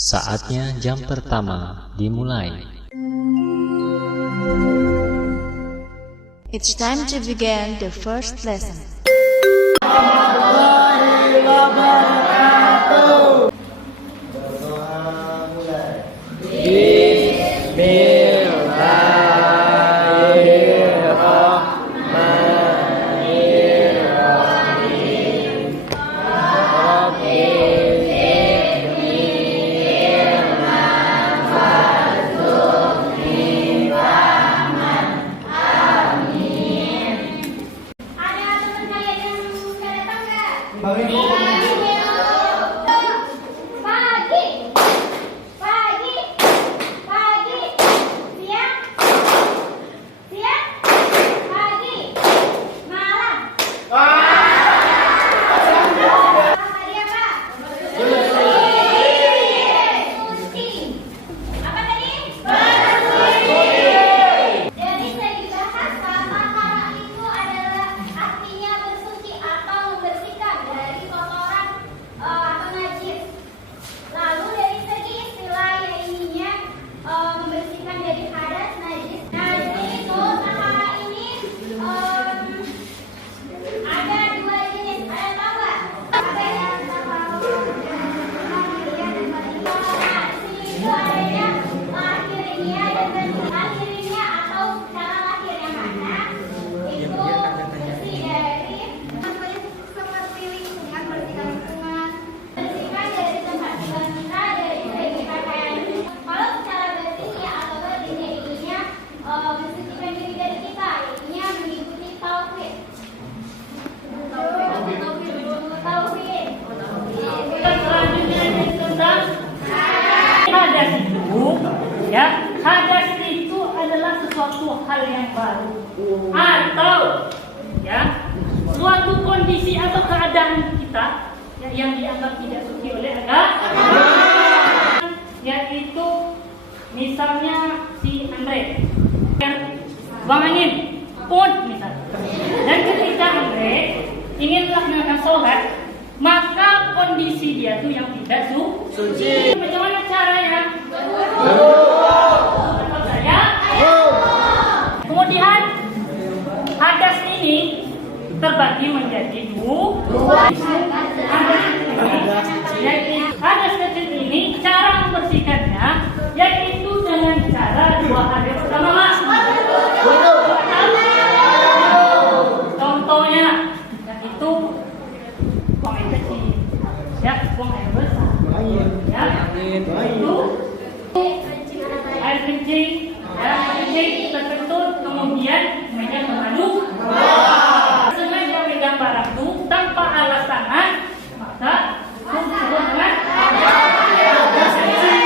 Saatnya jam pertama dimulai. It's time to begin the first lesson. Hadas itu adalah sesuatu hal yang baru atau suatu kondisi atau keadaan kita yang dianggap tidak suci oleh agama, yaitu misalnya si Andre buang angin pun misalnya, dan ketika Andre ingin melaksanakan sholat, maka kondisi dia tuh yang tidak suci. Bagaimana caranya? Kemudian hadas ini terbagi menjadi dua. Hadas kecil ini cara membersihkannya yaitu dengan cara dua hal yang pertama. Contohnya yaitu buang air kecil, buang air besar, itu air kencing, terkentut, kemudian meja mengaduk. Sengaja megang barang itu tanpa alas tangan, maka disebut dengan hadas kecil.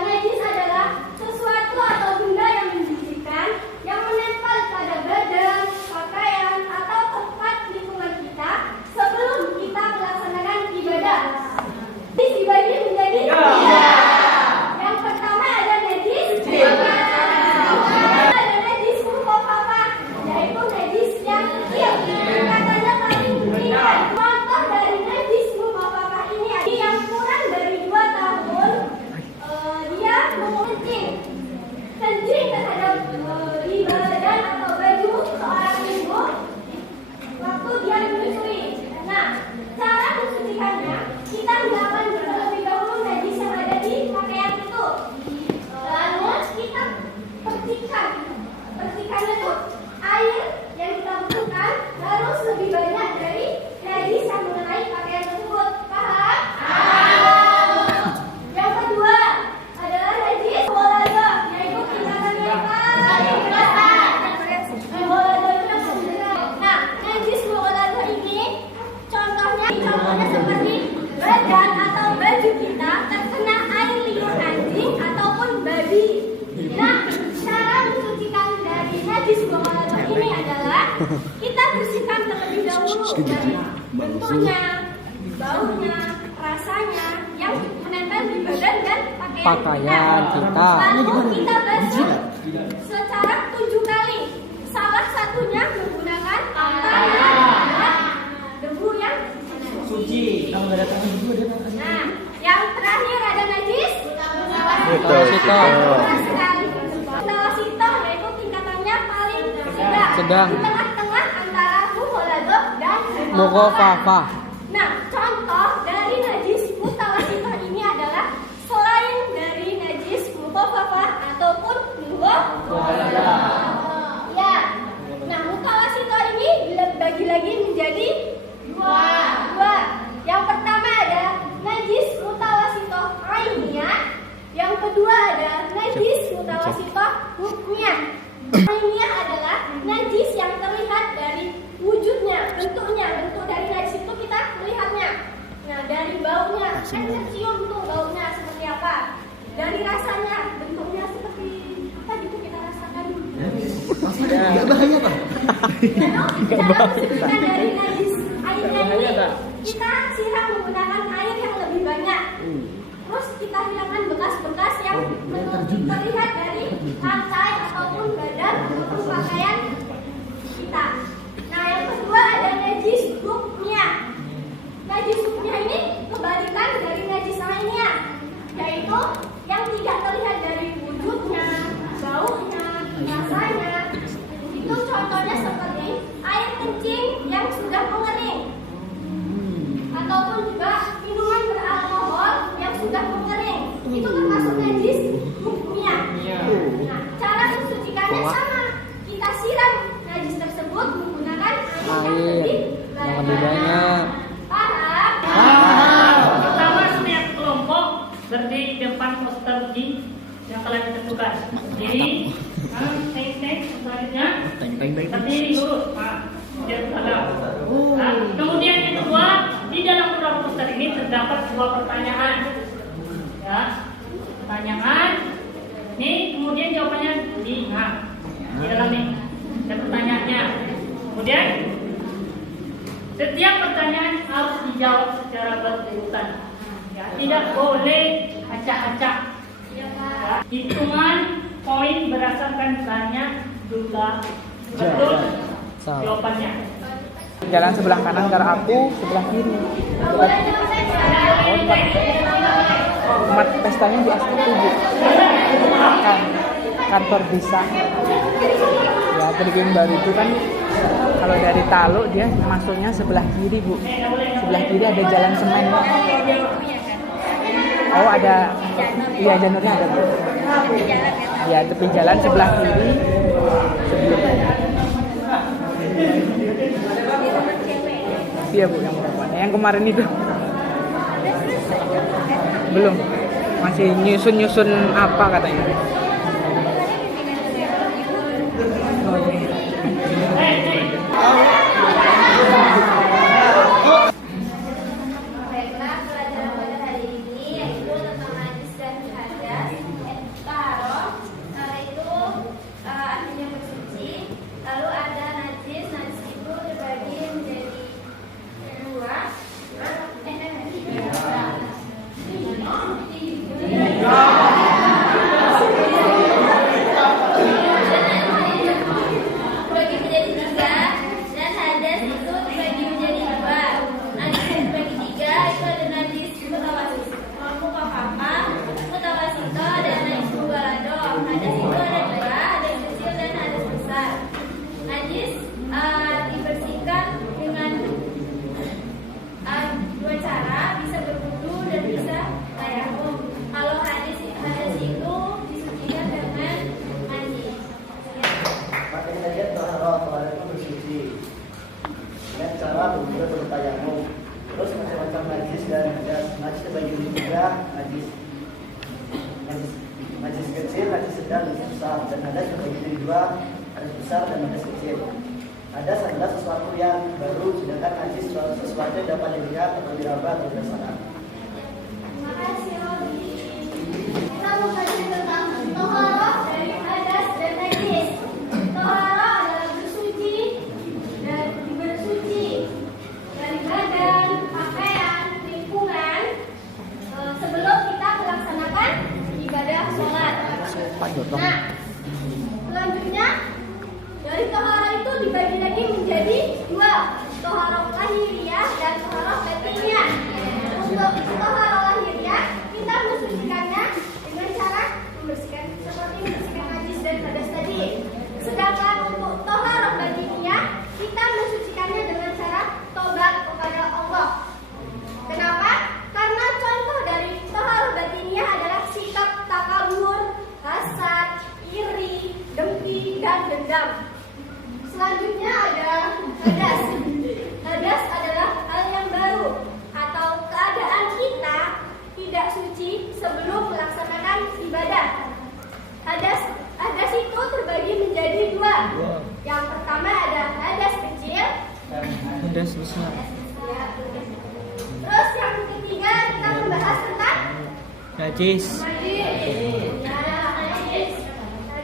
Najis adalah sesuatu atau benda yang menjijikkan yang menempel pada badan, pakaian, atau tempat lingkungan kita sebelum kita melaksanakan ibadah. Dibagi menjadi tiga. Yang pertama ada najis ada najis mukhaffafah, yaitu najis yang kecil, katanya paling ringan. Contoh dari najis mukhaffafah ini ada yang kurang dari 2 tahun, dia kencing terhadap di badan atau baju seorang ibu waktu dia menyusui. Nah, cara mensucikannya, kita melakukan terlebih dahulu najis yang ada di pakaian itu. Lalu kita bersihkan. Bersihkannya itu air yang kita butuhkan harus lebih banyak dari najis yang mengenai pakaian tersebut. Paham? Yang kedua adalah najis olahraga, yaitu tindakannya paling besar. Nah, najis olahraga ini contohnya seperti badan atau baju kita terkena air liur anjing ataupun babi. Nah, cara mensucikan dari najis olahraga ini adalah kita bersihkan terlebih dahulu dari bentuknya, baunya, rasanya yang menempel di badan dan pakaian kita. Lalu kita basuh secara 7 kali. Salah satunya menggunakan tangan sedang. Di tengah-tengah antara mughaladah dan Mukhafafah. Nah, contoh dari najis mutawasithah ini adalah selain dari najis mukhafafah ataupun mughaladah. Ya. Nah, mutawasithah ini dibagi lagi menjadi dua. Yang pertama ada najis mutawasithah ainiyah, yang kedua ada najis mutawasithah hukmiyah. Ainiyah adalah najis yang terlihat dari wujudnya, bentuknya. Bentuk dari najis itu kita melihatnya. Nah, dari baunya, kan kita cium tuh baunya seperti apa. Dari rasanya, bentuknya seperti apa gitu kita rasakan. Gak bahaya Pak? Cara mensucikan dari najis ainiyah ini, kita siram menggunakan air yang lebih banyak. Terus kita hilangkan bekas-bekas yang terlihat dari lantai ataupun badan ataupun pakaian kita. Nah, yang kedua ada najis hukmiyah. Najis hukmiyah ini kebalikan dari najis ainiyah, yaitu yang tidak terlihat dari wujudnya, baunya, rasanya. Itu contohnya seperti air kencing yang sudah mengering, ataupun juga minuman beralkohol yang sudah mengering. Itu termasuk najis hukmiyah. Nah, cara mensucikannya sama. Kita siram najis tersebut menggunakan air yang lebih banyak. Paham? Pertama, setiap kelompok berdiri di depan poster G yang telah ditentukan. Jadi, selanjutnya berdiri lurus. Nah, kemudian yang kedua, di dalam beberapa poster ini terdapat sebuah pertanyaan. Ya, pertanyaan. Nih, kemudian jawabannya di dalam nih. Dan pertanyaannya. Kemudian setiap pertanyaan harus dijawab secara berurutan. Ya, tidak boleh acak-acak. Ya, hitungan poin berdasarkan banyak jumlah betul jawabannya. Jalan sebelah kanan karena aku sebelah kiri. Tempat pestanya di S1 Bu. Kantor desa. Ya, Tribun Baru itu kan kalau dari Taluk dia masuknya sebelah kiri Bu. Sebelah kiri ada jalan semen. Oh ada, iya jalurnya ada Bu. Ya tepi jalan sebelah kiri. Iya Bu yang perempuan. Yang kemarin itu belum, masih nyusun apa katanya. Baiklah, pelajaran pada hari ini yaitu tentang najis dan hadas. Taharah, itu artinya bersuci. Lalu ada najis. Najis itu dibagi menjadi dua. Dibagi menjadi tiga, dan hadas itu dibagi menjadi dua. Najis yang dibagi tiga itu ada najis mukhafafah, mutawasithah, dan najis mughaladah. Hadas itu ada dua, hadas kecil dan hadas besar. Najis dibersihkan dengan dua cara, bisa berwudu dan bisa tayamum. Kalau hadas itu disucikan dengan najis. Makanya saja toharoh itu bersuci dengan cara berwudu atau bertayamum. Terus macam-macam najis dan hadas. Najis terbagi menjadi tiga, najis kecil, najis sedang, najis besar. Dan hadas terbagi menjadi dua, hadas besar dan hadas kecil. Hadas adalah sesuatu yang baru, sedangkan najis sesuatu yang dapat dilihat atau diraba atau dirasakan. Terima kasih Robi. Kita mengkaji tentang toharoh dari hadas dan najis. Toharoh adalah bersuci dari badan, pakaian, lingkungan sebelum kita melaksanakan ibadah sholat. Nah, selanjutnya dari toharoh itu dibagi lagi menjadi dua, toharoh lahiriah dan toharoh batiniyah. Selanjutnya ada hadas. Hadas adalah hal yang baru atau keadaan kita tidak suci sebelum melaksanakan ibadah. Hadas itu terbagi menjadi dua. Yang pertama ada hadas kecil. Hadas besar. Terus yang ketiga kita membahas tentang Najis. najis. Nah, najis.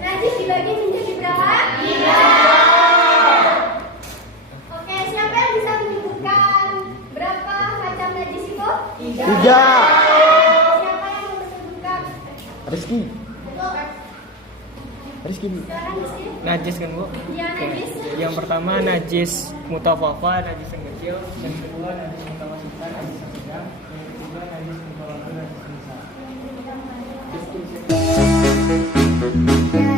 Najis dibagi menjadi berapa? 3. Oke, siapa yang bisa menyebutkan berapa macam najis itu? 3. Siapa yang menyebutkan? Rizky. Betul. Rizky. Silakan Rizky. Najis kan Bu? Iya, najis. Yang pertama najis mutawafa, najis yang kecil. Yang kedua najis mutawasita, najis yang sedang. Yang ketiga najis mutawatir, najis yang besar. Ya,